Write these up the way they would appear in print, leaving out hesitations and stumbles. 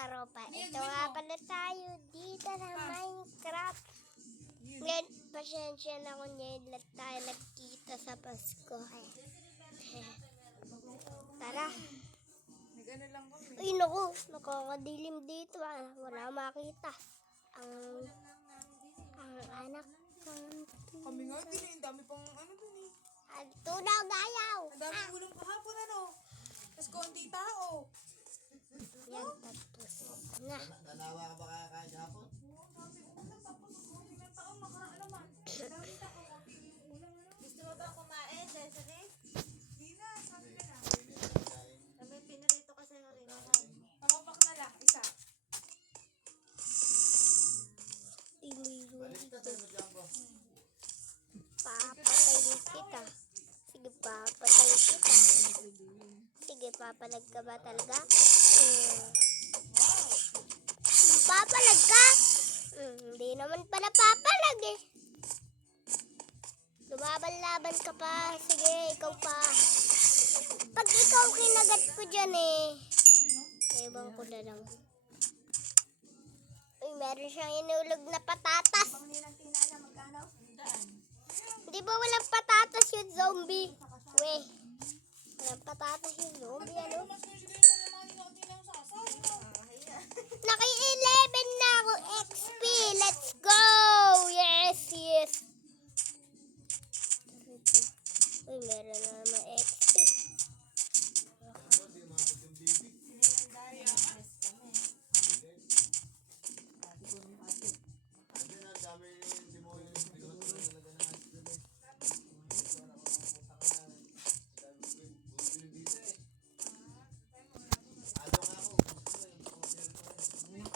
taropa. Ito nga pala tayo dito sa Minecraft. Ngayon, pasensya na kung ngayon lang tayo nagkita sa Pasko. Tara. Nag-ano lang kami. Uy, naku. Nakakadilim dito. Wala makita. Ang anak ko. Kami nga din eh. Ang dami pang ano dun eh. Tunaw gayaw. Ang dami ulam kahapon ano. Tapos konti tao. Yan, tapos na. Dalawa ka ba kakain hapon? Oo, ang dami ulam. Tapos konti ng tao naman. Ang dami tao. Konti yung ulam ano. Gusto mo ba kumain, Desiree? Di na. Sabi ka na. Kami pinarito kasi rin ako. Papapak na lang. Isa. Balik na tayo mo dyan ko. Papatayin kita. Sige, papatayin kita. Sige, papalag ka ba talaga? Papalag ka? Hindi naman pala papalag eh. Lumaban-laban ka pa. Sige, ikaw pa. Pag ikaw kinagat ko dyan eh. Ewan ko na lang. Uy, meron siyang inulog na patatas. Di ba walang patatas yung zombie? Weh, walang patatas yung zombie, ano? Mas nung siguro sa naman yung konti lang sa asawa. Naki-11 na ako XP. Let's go! Yes, yes. Uy, meron na naman XP. Ano na, dami yung demonyo yung piloto na talaga ng ice cream eh. Bumili dito eh. Ano nga ako, gusto mo yung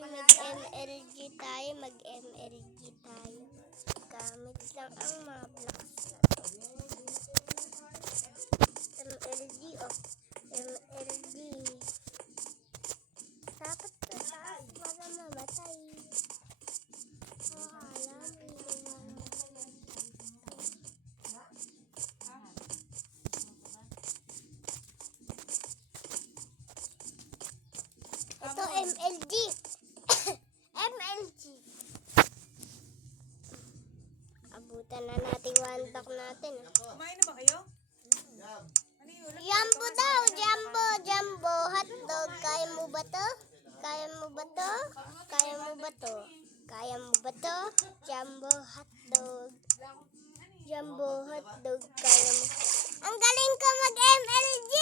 Mag-MLG tayo, mag-MLG tayo. Gamit lang ang mga blocks natin. MLG, oh. MLG. Dapat sa taas para mamatay. Alam mo. Ito, MLG. MLG. Abutan na natin one block natin. Kumain na ba kayo? Yam. Ano yung ulam? Jumbo daw, jumbo, jumbo, hotdog. Kaya mo ba to? Kaya mo ba to? Kaya mo ba to? Kaya mo ba to? Jumbo, hotdog. Jumbo, hotdog. Kaya mo. Ang galing ka mag-MLG!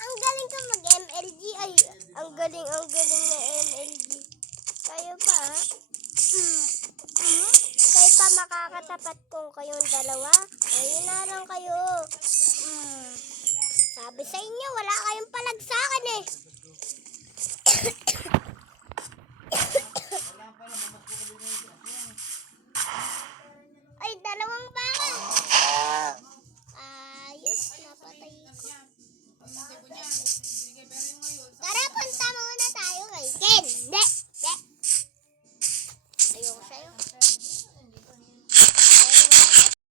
Ang galing ka mag-MLG. Ay, ang galing na MLG. Kayo pa, ha? Kayo pa makakatapat kung kayong dalawa. Ayun na lang kayo. Sabi sa inyo, wala kayong palag sa akin eh.